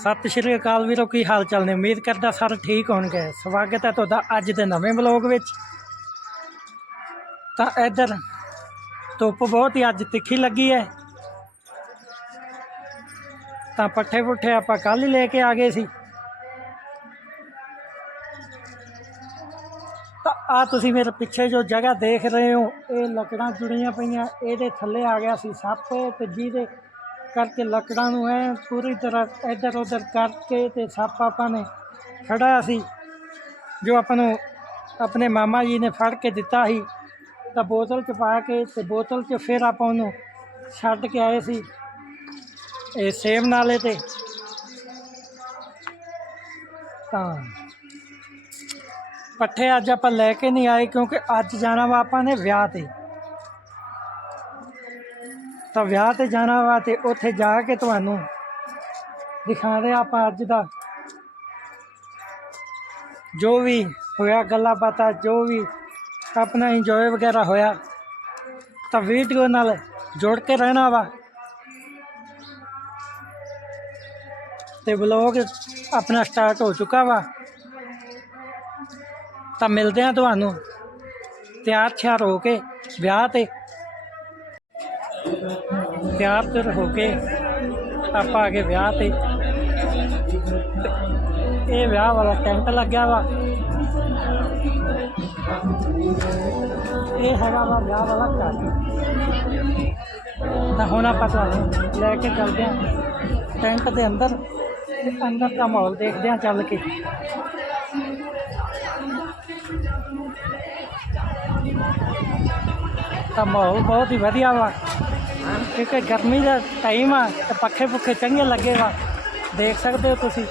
ਸਤਿ ਸ਼੍ਰੀ ਅਕਾਲ ਵੀਰੋ, ਕੀ ਹਾਲ ਚਾਲ ਨੇ? ਉਮੀਦ ਕਰਦਾ ਸਾਰੇ ਠੀਕ ਹੋਣਗੇ। ਸਵਾਗਤ ਹੈ ਤੁਹਾਡਾ ਅੱਜ ਦੇ ਨਵੇਂ ਵਲੌਗ ਵਿੱਚ। ਤਾਂ ਇੱਧਰ ਧੁੱਪ ਬਹੁਤ ਹੀ ਅੱਜ ਤਿੱਖੀ ਲੱਗੀ ਹੈ। ਤਾਂ ਪੱਠੇ ਪੁੱਠੇ ਆਪਾਂ ਕੱਲ ਹੀ ਲੈ ਕੇ ਆ ਗਏ ਸੀ। ਤਾਂ ਆ ਤੁਸੀਂ ਮੇਰੇ ਪਿੱਛੇ ਜੋ ਜਗ੍ਹਾ ਦੇਖ ਰਹੇ ਹੋ, ਇਹ ਲੱਕੜਾਂ ਜੁੜੀਆਂ ਪਈਆਂ, ਇਹਦੇ ਥੱਲੇ ਆ ਗਿਆ ਸੀ ਸੱਪ ਤੇ ਜਿਹਦੇ ਕਰਕੇ ਲੱਕੜਾਂ ਨੂੰ ਐ ਪੂਰੀ ਤਰ੍ਹਾਂ ਇੱਧਰ ਉੱਧਰ ਕਰਕੇ ਤੇ ਸੱਪ ਆਪਾਂ ਨੇ ਖੜਾ ਸੀ। ਜੋ ਆਪਾਂ ਨੂੰ ਆਪਣੇ ਮਾਮਾ ਜੀ ਨੇ ਫੜ ਕੇ ਦਿੱਤਾ ਸੀ, ਤਾਂ ਬੋਤਲ ਚ ਪਾ ਕੇ ਤੇ ਬੋਤਲ ਚ ਫਿਰ ਆਪਾਂ ਉਹਨੂੰ ਛੱਡ ਕੇ ਆਏ ਸੀ ਇਹ ਸੇਮ ਨਾਲੇ ਤੇ। ਤਾਂ ਪੱਠੇ ਅੱਜ ਆਪਾਂ ਲੈ ਕੇ ਨਹੀਂ ਆਏ ਕਿਉਂਕਿ ਅੱਜ ਜਾਣਾ ਵਾ ਆਪਾਂ ਨੇ ਵਿਆਹ ਤੇ। ਤਾਂ ਵਿਆਹ ਤੇ ਜਾਣਾ ਵਾ ਤੇ ਉੱਥੇ ਜਾ ਕੇ ਤੁਹਾਨੂੰ ਦਿਖਾਉਂਦੇ ਆਪਾਂ ਅੱਜ ਦਾ। ਜੋ ਵੀ ਹੋਇਆ ਗੱਲਾਂ ਬਾਤਾਂ ਜੋ ਵੀ ਆਪਣਾ ਇੰਜੋਏ ਵਗੈਰਾ ਹੋਇਆ, ਤਾਂ ਵੀਡੀਓ ਨਾਲ ਜੁੜ ਕੇ ਰਹਿਣਾ ਵਾ। ਤੇ ਵਲੌਗ ਆਪਣਾ ਸਟਾਰਟ ਹੋ ਚੁੱਕਾ ਵਾ। ਤਾਂ ਮਿਲਦੇ ਆ ਤੁਹਾਨੂੰ। ਤਿਆਰ ਛਿਆਰ ਹੋ ਕੇ ਵਿਆਹ ਤੇ ਤਿਆਰ ਤਿਰ ਹੋ ਕੇ ਆਪਾਂ ਆ ਗਏ ਵਿਆਹ ਤੇ ਤੇ ਇਹ ਵਿਆਹ ਵਾਲਾ ਟੈਂਟ ਲੱਗਿਆ ਵਾ। ਇਹ ਹੈਗਾ ਵਾ ਵਿਆਹ ਵਾਲਾ ਘਰ। ਤਾਂ ਹੁਣ ਆਪਾਂ ਤੁਹਾਨੂੰ ਲੈ ਕੇ ਚੱਲਦੇ ਹਾਂ। ਟੈਂਟ ਦੇ ਅੰਦਰ ਤੇ ਅੰਦਰ ਦਾ ਮਾਹੌਲ ਦੇਖਦੇ ਹਾਂ ਚੱਲ ਕੇ। ਤਾਂ ਮਾਹੌਲ ਬਹੁਤ ਹੀ ਵਧੀਆ ਵਾ। ਕਿਉਂਕਿ ਗਰਮੀ ਦਾ ਟਾਈਮ ਆ, ਤੇ ਪੱਖੇ ਪੁੱਖੇ ਚੰਗੇ ਲੱਗੇ ਵਾ ਦੇਖ ਸਕਦੇ ਹੋ ਤੁਸੀਂ।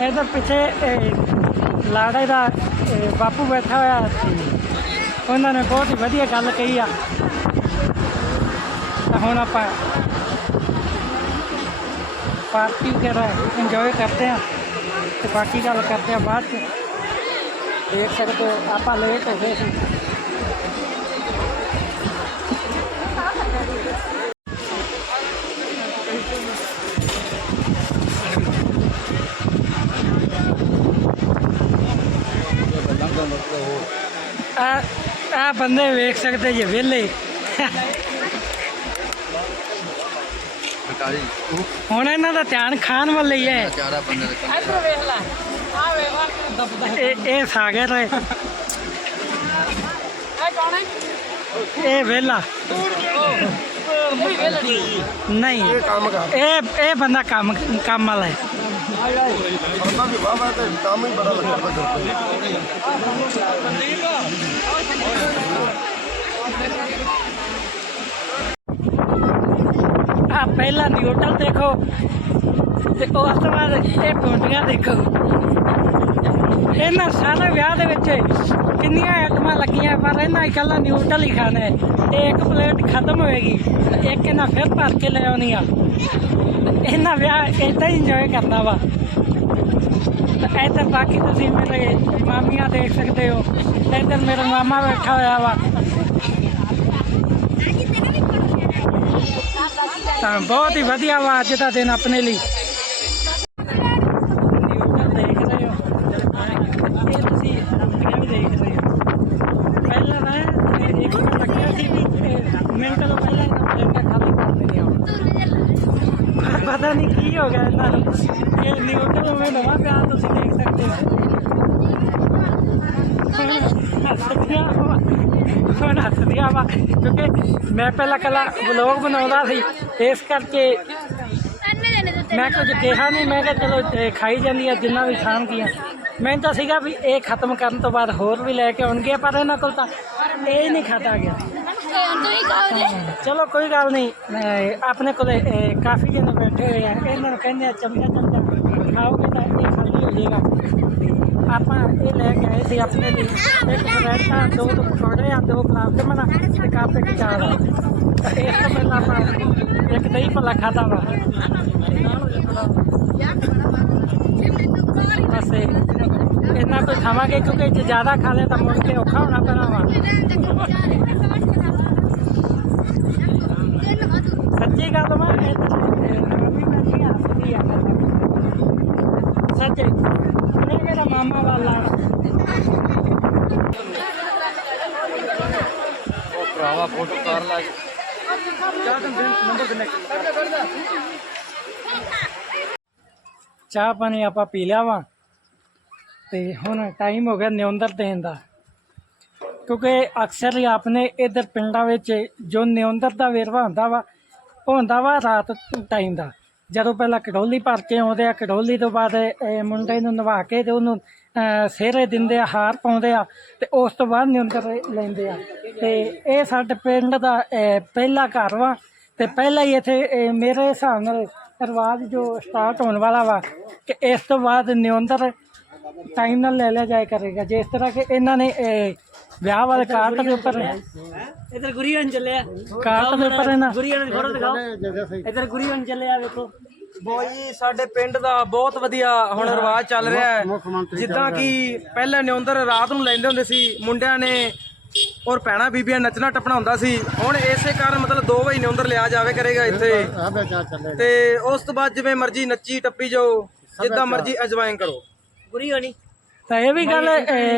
ਇਹਦੇ ਪਿੱਛੇ, ਇਹ ਲਾੜੇ ਦਾ ਬਾਪੂ ਬੈਠਾ ਹੋਇਆ। ਉਹਨਾਂ ਨੇ ਬਹੁਤ ਹੀ ਵਧੀਆ ਗੱਲ ਕਹੀ ਆ। ਤਾਂ ਹੁਣ ਆਪਾਂ ਪਾਰਟੀ ਵਗੈਰਾ ਇੰਜੋਏ ਕਰਦੇ ਆ ਤੇ ਬਾਕੀ ਗੱਲ ਕਰਦੇ ਆ ਬਾਅਦ ਚ। ਦੇਖ ਸਕਦੇ ਹੋ ਆਪਾਂ ਲੇਟ ਹੋ ਗਏ ਸੀ। ਆ ਆ ਬੰਦੇ ਵੇਖ ਸਕਦੇ ਜੇ ਵਿਹਲੇ। ਹੁਣ ਇਹਨਾਂ ਦਾ ਧਿਆਨ ਖਾਣ ਵੱਲ ਹੀ ਹੈ। ਚਾਰਾ ਬੰਦੇ ਦੇ ਕੰਮ। ਇੱਧਰ ਵੇਖ ਲੈ। ਇਹ ਇਹ ਸਾਗਰ ਹੈ। ਇਹ ਵੇਲਾ ਨਹੀਂ ਕੰਮ ਕਰ ਇਹ ਇਹ ਬੰਦਾ ਕੰਮ ਕੰਮ ਵਾਲਾ ਹੈ। ਬੰਦਾ ਵੀ ਵਾਹ ਵਾਹ ਤੇ ਕੰਮ ਹੀ ਬੜਾ ਲੱਗਦਾ ਆ ਪਹਿਲਾ ਨਿਊਟਰਲ ਦੇਖੋ। ਤੇ ਉਸ ਤੋਂ ਬਾਅਦ ਇਹ ਟੋਟੀਆਂ ਦੇਖੋ। ਇਹਨਾਂ ਸਾਰੇ ਵਿਆਹ ਦੇ ਵਿੱਚ ਕਿੰਨੀਆਂ ਆਈਟਮਾਂ ਲੱਗੀਆਂ, ਪਰ ਇਹਨਾਂ ਇਕੱਲਾ ਨਿਊਟਰਲ ਹੀ ਖਾਣਾ ਹੈ। ਇਹ ਇੱਕ ਪਲੇਟ ਖਤਮ ਹੋਏਗੀ ਇੱਕ ਇਹਨਾਂ ਫਿਰ ਭਰ ਕੇ ਲੈ ਆਉਣੀ ਆ। ਇਹਨਾਂ ਵਿਆਹ ਏਦਾਂ ਹੀ ਇੰਜੋਏ ਕਰਨਾ ਵਾ। ਇੱਧਰ ਬਾਕੀ ਤੁਸੀਂ ਮੇਰੇ ਮਾਮੀਆਂ ਦੇਖ ਸਕਦੇ ਹੋ, ਇੱਧਰ ਮੇਰਾ ਮਾਮਾ ਬੈਠਾ ਹੋਇਆ ਵਾ। ਤਾਂ ਬਹੁਤ ਹੀ ਵਧੀਆ ਵਾ ਅੱਜ ਦਾ ਦਿਨ ਆਪਣੇ ਲਈ ਦੇਖ ਰਹੇ ਹੋ ਇਹ ਤੁਸੀਂ ਆਪਣੀਆਂ ਵੀ ਦੇਖ ਰਹੇ ਹੋ ਪਹਿਲਾਂ ਨਾ ਇਹ ਇੱਕ ਵਾਰ ਲੱਗਿਆ ਸੀ ਵੀ ਇਹ ਮਿੰਟ ਤੋਂ ਪਹਿਲਾਂ ਇਹਨਾਂ ਪਲੇਟਾਂ ਖਾਲੀ ਕਰ ਦੇਣੀਆਂ ਵਾ। ਪਤਾ ਨਹੀਂ ਕੀ ਹੋ ਗਿਆ ਇਹਨਾਂ ਨੂੰ ਇਹ ਨਿਊਟਨ ਨੂੰ ਨਵਾਂ ਪਿਆ ਤੁਸੀਂ ਦੇਖ ਸਕਦੇ ਹੋ। ਹੱਸਦੀਆਂ ਵਾ। ਹੁਣ ਹੱਸਦੀਆਂ ਵਾ। ਕਿਉਂਕਿ ਮੈਂ ਪਹਿਲਾਂ ਕੱਲਾ ਵਲੌਗ ਬਣਾਉਂਦਾ ਸੀ। ਇਸ ਕਰਕੇ ਮੈਂ ਕੁਝ ਕਿਹਾ ਨਹੀਂ। ਮੈਂ ਕਿਹਾ ਚਲੋ, ਇਹ ਖਾਈ ਜਾਂਦੀ ਆ ਜਿੰਨਾ ਵੀ ਖਾਣਗੀਆਂ। ਮੈਨੂੰ ਤਾਂ ਸੀਗਾ ਵੀ ਇਹ ਖਤਮ ਕਰਨ ਤੋਂ ਬਾਅਦ ਹੋਰ ਵੀ ਲੈ ਕੇ ਆਉਣਗੇ ਪਰ ਇਹਨਾਂ ਕੋਲ ਤਾਂ ਇਹ ਨਹੀਂ ਖਾਤਾ ਗਿਆ। ਚਲੋ ਕੋਈ ਗੱਲ ਨਹੀਂ, ਅਹ, ਆਪਣੇ ਕੋਲੇ, ਅਹ, ਕਾਫੀ ਜਣੇ ਬੈਠੇ ਹੋਏ ਆ। ਇਹਨਾਂ ਨੂੰ ਕਹਿੰਦੇ ਆ ਚਮਚਾ ਚਮਚਾ ਖਾਓਗੇ ਤਾਂ ਇਹ ਖਾਲੀ ਹੋ ਜਾਏਗਾ। ਆਪਾਂ ਇਹ ਲੈ ਕੇ ਆਏ ਸੀ ਆਪਣੇ ਲਈ। ਇੱਕ ਬਰੈਡਾ ਦੋ ਦੋ ਪਕੌੜੇ ਆ, ਦੋ ਗੁਲਾਬ ਜਾਮਨ ਤੇ ਕੱਪ ਇੱਕ ਚਾਹ ਦਾ ਇਸ ਤੋਂ ਪਹਿਲਾਂ ਆਪਾਂ ਇੱਕ ਦਹੀਂ ਭੱਲਾ ਖਾਧਾ ਵਾ। ਬਸ ਇਹ, ਇੰਨਾ ਕੁ ਖਾਵਾਂਗੇ ਕਿਉਂਕਿ ਜੇ ਜ਼ਿਆਦਾ ਖਾ ਲਿਆ ਤਾਂ ਮੁੜ ਕੇ ਔਖਾ ਹੋਣਾ ਪੈਣਾ ਵਾ। ਸੱਚੇ ਮੇਰਾ ਮਾਮਾ ਵਾਲਾ। ਉਹ ਭਰਾਵਾ ਫੋਟੋ ਕਰ ਲਾ ਚਾਹ ਪਾਣੀ ਆਪਾਂ ਪੀ ਲਿਆ ਵਾ ਤੇ ਹੁਣ ਟਾਈਮ ਹੋ ਗਿਆ ਨਿਉਂਦਰ ਦੇਣ ਦਾ। ਕਿਉਂਕਿ ਅਕਸਰ ਹੀ ਆਪਣੇ ਇਧਰ ਪਿੰਡਾਂ ਵਿੱਚ ਜੋ ਨਿਉਂਦਰ ਦਾ ਵੇਰਵਾ ਹੁੰਦਾ ਵਾ, ਉਹ ਹੁੰਦਾ ਵਾ ਰਾਤ ਟਾਈਮ ਦਾ। ਜਦੋਂ ਪਹਿਲਾਂ ਕਡੋਲੀ ਭਰ ਕੇ ਆਉਂਦੇ ਆ, ਕਡੋਲੀ ਤੋਂ ਬਾਅਦ ਮੁੰਡੇ ਨੂੰ ਨਵਾ ਕੇ ਤੇ ਉਹਨੂੰ ਸਿਹਰੇ ਦਿੰਦੇ ਆ, ਹਾਰ ਪਾਉਂਦੇ ਆ ਤੇ ਉਸ ਤੋਂ ਬਾਅਦ ਨਿਉਂਦਰ ਲੈਂਦੇ ਆ। ਤੇ ਇਹ ਸਾਡੇ ਪਿੰਡ ਦਾ ਪਹਿਲਾ ਘਰ ਵਾ ਤੇ ਪਹਿਲਾਂ ਹੀ ਇੱਥੇ ਮੇਰੇ ਹਿਸਾਬ ਨਾਲ ਰਿਵਾਜ ਜੋ ਸਟਾਰਟ ਹੋਣ ਵਾਲਾ ਵਾ ਕਿ ਇਸ ਤੋਂ ਬਾਅਦ ਨਿਉਂਦਰ ਟਾਈਮ ਨਾਲ ਲੈ ਲਿਆ ਜਾਇਆ ਕਰੇਗਾ। ਜਿਸ ਤਰ੍ਹਾਂ ਕਿ ਇਹਨਾਂ ਨੇ ਵਿਆਹ ਵਾਲੇ ਕਾਰਡ ਦੇ ਉੱਪਰ ਇਧਰ ਗੁਰੀਆਂ ਚੱਲਿਆ। ਕਾਰਡ ਦੇ ਉੱਪਰ ਇਹਨਾਂ ਗੁਰੀਆਂ ਦੀ ਫੋਟੋ ਦਿਖਾਓ। ਇਧਰ ਗੁਰੀਆਂ ਚੱਲਿਆ ਵੇਖੋ। ਬੋਈ ਸਾਡੇ ਪਿੰਡ ਦਾ ਬਹੁਤ ਵਧੀਆ ਹੁਣ ਰਿਵਾਜ ਚੱਲ ਰਿਹਾ ਹੈ। ਜਿੱਦਾਂ ਕਿ ਪਹਿਲਾਂ ਨਿਉਂਦਰ ਰਾਤ ਨੂੰ ਲੈਂਦੇ ਹੁੰਦੇ ਸੀ ਮੁੰਡਿਆਂ ਨੇ ਔਰ ਭੈਣਾਂ ਬੀਬੀਆਂ ਨੱਚਣਾ ਟੱਪਣਾ ਹੁੰਦਾ ਸੀ। ਹੁਣ ਇਸੇ ਕਾਰਨ ਮਤਲਬ 2 ਵਜੇ ਨਿਉਂਦਰ ਲਿਆ ਜਾਵੇ ਕਰੇਗਾ ਇੱਥੇ। ਤੇ ਉਸ ਤੋਂ ਬਾਅਦ ਜਿਵੇਂ ਮਰਜ਼ੀ ਨੱਚੀ ਟੱਪੀ ਜਾਓ ਜਿੱਦਾਂ ਮਰਜ਼ੀ ਅਜਵਾਇਨ ਕਰੋ। ਗੁਰੀਆਂ ਨਹੀਂ ਤਾਂ ਇਹ ਵੀ ਗੱਲ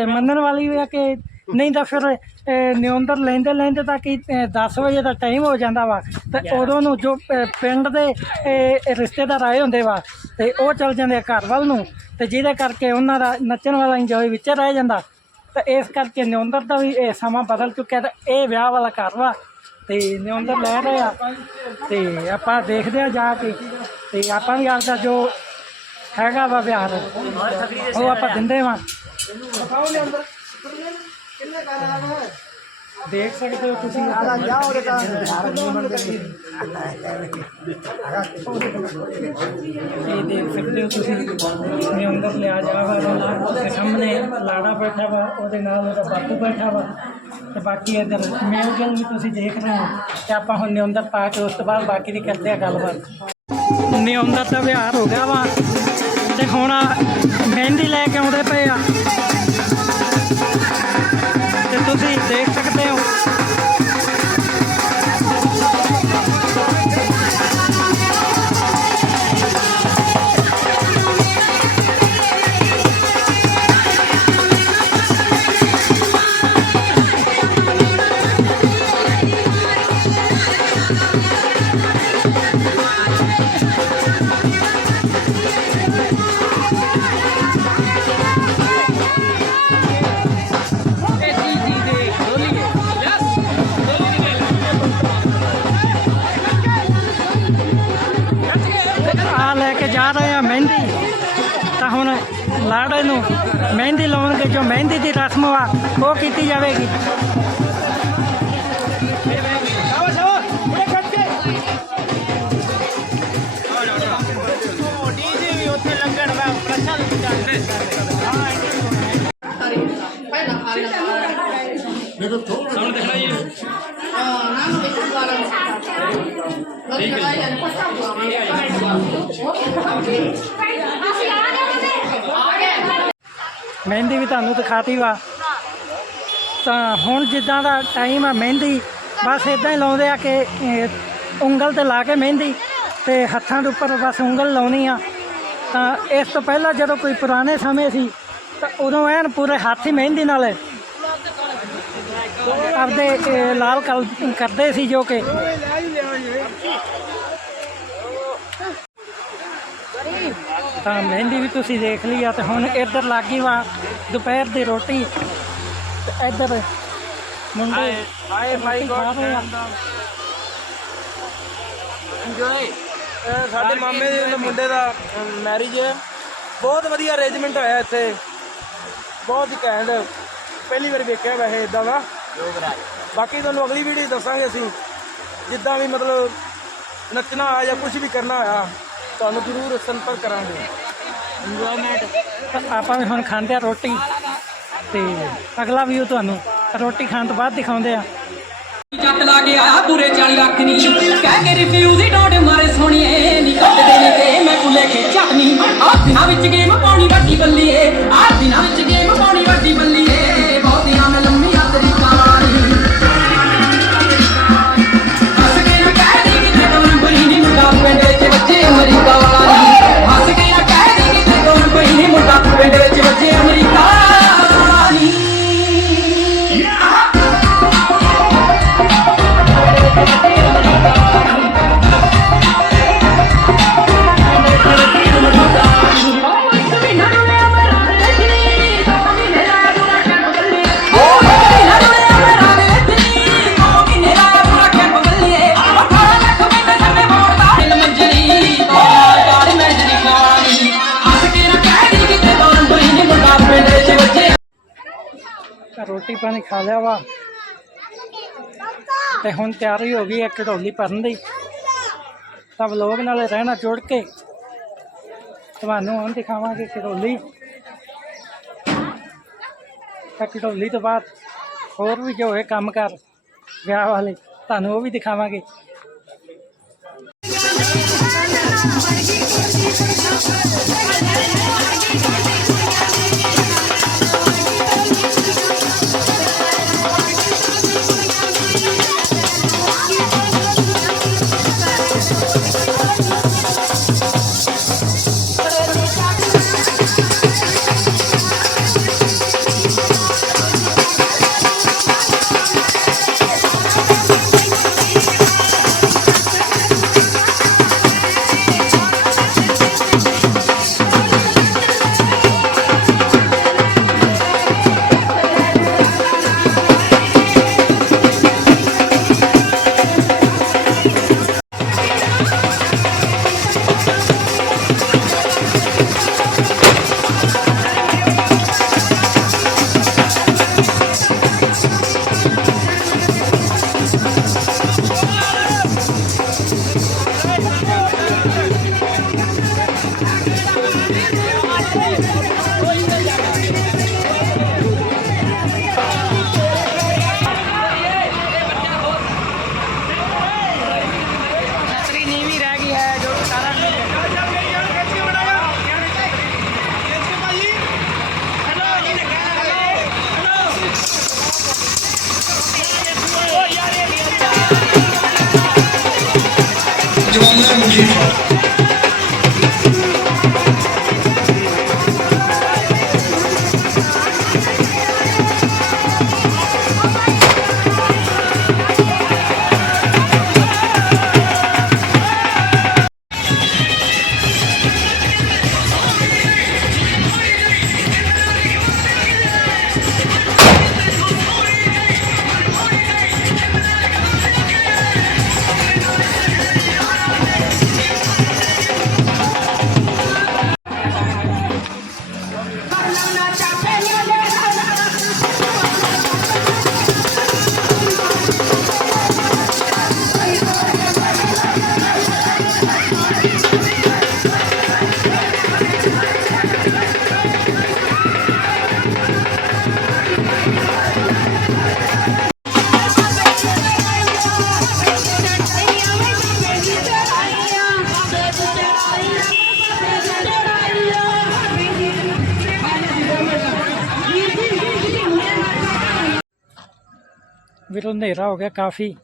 ਮੰਨਣ ਵਾਲੀ ਵੀ ਆ ਕਿ ਨਹੀਂ ਤਾਂ ਫਿਰ ਇਹ, ਨਿਉਂਦਰ ਲੈਂਦੇ ਲੈਂਦੇ ਤਾਂ ਕਿ 10 ਵਜੇ ਦਾ ਟਾਈਮ ਹੋ ਜਾਂਦਾ ਵਾ। ਤੇ ਉਦੋਂ ਨੂੰ ਜੋ ਪਿੰਡ ਦੇ ਇਹ, ਰਿਸ਼ਤੇਦਾਰ ਆਏ ਹੁੰਦੇ ਵਾ ਤੇ ਉਹ ਚਲ ਜਾਂਦੇ ਆ ਘਰ ਵੱਲ ਨੂੰ। ਤੇ ਜਿਹਦੇ ਕਰਕੇ ਉਹਨਾਂ ਦਾ ਨੱਚਣ ਵਾਲਾ ਇੰਜੋਏ ਵਿੱਚ ਰਹਿ ਜਾਂਦਾ। ਤੇ ਇਸ ਕਰਕੇ ਨਿਉਂਦਰ ਦਾ ਵੀ ਇਹ ਸਮਾਂ ਬਦਲ ਚੁੱਕਿਆ ਤੇ ਇਹ ਵਿਆਹ ਵਾਲਾ ਘਰ ਵਾ। ਤੇ ਨਿਉਂਦਰ ਲੈ ਰਹੇ ਆ। ਤੇ ਆਪਾਂ ਦੇਖਦੇ ਆ ਜਾ ਕੇ। ਤੇ ਆਪਾਂ ਵੀ ਆਪਦਾ ਜੋ ਹੈਗਾ ਵਾ ਵਿਆਹ ਉਹ ਆਪਾਂ ਦਿੰਦੇ ਵਾਂ। ਦੇਖ ਸਕਦੇ ਹੋ ਤੁਸੀਂ। ਇਹ ਦੇਖ ਸਕਦੇ ਹੋ ਤੁਸੀਂ। ਇਹ ਅੰਦਰ ਲਿਆ ਜਾ ਵਾ ਤੇ ਸਾਹਮਣੇ ਲਾੜਾ ਬੈਠਾ ਵਾ ਉਹਦੇ ਨਾਲ ਉਹਦਾ ਬਾਪੂ ਬੈਠਾ ਵਾ। ਤੇ ਬਾਕੀ ਇਧਰ ਗੱਲ ਵੀ ਤੁਸੀਂ ਦੇਖ ਰਹੇ ਹੋ। ਤੇ ਆਪਾਂ ਹੁਣ ਨਿਉਂਦਰ ਪਾ ਕੇ ਉਸ ਤੋਂ ਬਾਅਦ ਬਾਕੀ ਦੀ ਕਰਦੇ ਆ ਗੱਲਬਾਤ। ਨਿਉਂਦਰ ਦਾ ਵਿਹਾਰ ਹੋ ਗਿਆ ਵਾ। ਤੇ ਹੁਣ ਮਹਿੰਦੀ ਲੈ ਕੇ ਆਉਂਦੇ ਪਏ ਆ। ਤੁਸੀਂ ਹੁਣ ਲਾੜੇ ਨੂੰ ਮਹਿੰਦੀ ਲਾਉਣਗੇ ਜੋ ਮਹਿੰਦੀ ਦੀ ਰਸਮ ਆ ਉਹ ਕੀਤੀ ਜਾਵੇਗੀ ਮਹਿੰਦੀ ਵੀ ਤੁਹਾਨੂੰ ਦਿਖਾਤੀ ਵਾ। ਤਾਂ ਹੁਣ ਜਿੱਦਾਂ ਦਾ ਟਾਈਮ ਆ ਮਹਿੰਦੀ, ਬਸ ਇਦਾਂ ਹੀ ਲਾਉਂਦੇ ਆ ਕਿ ਉਂਗਲ ਤੇ ਲਾ ਕੇ ਮਹਿੰਦੀ ਤੇ ਹੱਥਾਂ ਦੇ ਉੱਪਰ ਬਸ ਉਂਗਲ ਲਾਉਣੀ ਆ। ਤਾਂ ਇਸ ਤੋਂ ਪਹਿਲਾਂ ਜਦੋਂ ਕੋਈ ਪੁਰਾਣੇ ਸਮੇਂ ਸੀ, ਤਾਂ ਉਦੋਂ ਐਨ ਪੂਰੇ ਹੱਥ ਹੀ ਮਹਿੰਦੀ ਨਾਲ ਆਪਦੇ ਲਾਲ ਕਲ ਕਰਦੇ ਸੀ ਜੋ ਕਿ। ਤਾਂ ਮਹਿੰਦੀ ਵੀ ਤੁਸੀਂ ਦੇਖ ਲਈ ਆ ਤੇ ਹੁਣ ਇੱਧਰ ਲੱਗੀ ਵਾ ਦੁਪਹਿਰ ਦੀ ਰੋਟੀ। ਤੇ ਇੱਧਰ ਮੁੰਡੇ ਹਾਏ ਮਾਈ ਗੋਡ ਇੰਜੋਏ ਸਾਡੇ ਮਾਮੇ ਦੇ ਮੁੰਡੇ ਦਾ ਮੈਰਿਜ ਹੈ। ਬਹੁਤ ਵਧੀਆ ਅਰੇਂਜਮੈਂਟ ਹੋਇਆ ਇੱਥੇ। ਬਹੁਤ ਹੀ ਘੈਂਟ ਪਹਿਲੀ ਵਾਰ ਵੇਖਿਆ ਵੈਸੇ ਇਦਾਂ ਦਾ। ਬਾਕੀ ਤੁਹਾਨੂੰ ਅਗਲੀ ਵੀਡੀਓ 'ਚ ਦੱਸਾਂਗੇ ਅਸੀਂ ਜਿੱਦਾਂ ਵੀ ਮਤਲਬ ਨੱਚਣਾ ਆ ਜਾਂ ਕੁਝ ਵੀ ਕਰਨਾ ਆ ਤੁਹਾਨੂੰ ਜ਼ਰੂਰ ਸੰਪਰਕ ਕਰਾਂਗੇ। ਇੰਜੋਇਮੈਂਟ ਆਪਾਂ ਵੀ ਹੁਣ ਖਾਂਦੇ ਆ ਰੋਟੀ। ਤੇ ਅਗਲਾ ਵੀਡੀਓ ਤੁਹਾਨੂੰ ਰੋਟੀ ਖਾਣ ਤੋਂ ਬਾਅਦ ਦਿਖਾਉਂਦੇ ਆ। ਚੱਕ ਲਾ ਕੇ ਆਇਆ ਪੂਰੇ 40 ਲੱਖ ਨੀ। ਕਹਿ ਕੇ ਰਿਫਿਊਜ਼ ਹੀ ਡੋਂਟ ਮਾਰੇ ਸੋਹਣੀਏ। ਨੀ ਕੱਟ ਦੇ ਤੇ ਮੈਂ ਕੁਲੇ ਕੇ ਚਟਨੀ ਆ ਦਿਨਾਂ ਵਿੱਚ ਗੇਮ ਖਾ ਲਿਆ ਵਾ। ਤੇ ਹੁਣ ਤਿਆਰੀ ਹੋ ਗਈ ਹੈ ਘੜੋਲੀ ਭਰਨ ਦੀ। ਤਾਂ ਵਲੋਗ ਨਾਲ ਰਹਿਣਾ ਜੋੜ ਕੇ। ਤੁਹਾਨੂੰ ਹੁਣ ਦਿਖਾਵਾਂਗੇ ਘੜੋਲੀ ਤਾਂ ਘੜੋਲੀ ਤੋਂ ਬਾਅਦ ਹੋਰ ਵੀ ਜੋ ਹੈ ਕੰਮ ਕਰ, ਵਿਆਹ ਵਾਲੇ, ਤੁਹਾਨੂੰ ਉਹ ਵੀ ਦਿਖਾਵਾਂਗੇ। ਹਨੇਰਾ ਹੋ ਗਿਆ ਕਾਫੀ।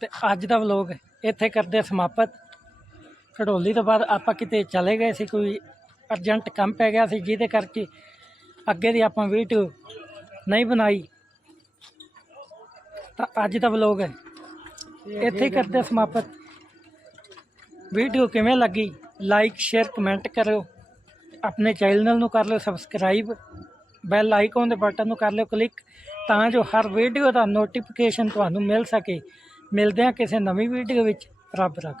ਤੇ ਅੱਜ ਦਾ ਵਲੋਗ ਇੱਥੇ ਕਰਦੇ ਸਮਾਪਤ। ਘੜੋਲੀ ਤੋਂ ਬਾਅਦ ਆਪਾਂ ਕਿਤੇ ਚਲੇ ਗਏ ਸੀ, ਕੋਈ ਅਰਜੈਂਟ ਕੰਮ ਪੈ ਗਿਆ ਸੀ, ਜਿਹਦੇ ਕਰਕੇ ਅੱਗੇ ਦੀ ਆਪਾਂ ਵੀਡੀਓ ਨਹੀਂ ਬਣਾਈ। ਤਾਂ ਅੱਜ ਦਾ ਵਲੋਗ ਹੈ ਇੱਥੇ ਕਰਦੇ ਸਮਾਪਤ। ਵੀਡੀਓ ਕਿਵੇਂ ਲੱਗੀ? ਲਾਈਕ ਸ਼ੇਅਰ ਕਮੈਂਟ ਕਰਿਓ। ਆਪਣੇ ਚੈਨਲ ਨੂੰ ਕਰ ਲਿਓ ਸਬਸਕ੍ਰਾਈਬ ਬੈਲ ਆਈਕਨ ਦੇ ਬਟਨ ਨੂੰ ਕਰ ਲਿਓ ਕਲਿੱਕ ਤਾਂ ਜੋ ਹਰ ਵੀਡੀਓ ਦਾ ਨੋਟੀਫਿਕੇਸ਼ਨ ਤੁਹਾਨੂੰ ਮਿਲ ਸਕੇ। ਮਿਲਦੇ ਹਾਂ ਕਿਸੇ ਨਵੀਂ ਵੀਡੀਓ ਵਿੱਚ। ਰੱਬ ਰੱਖ।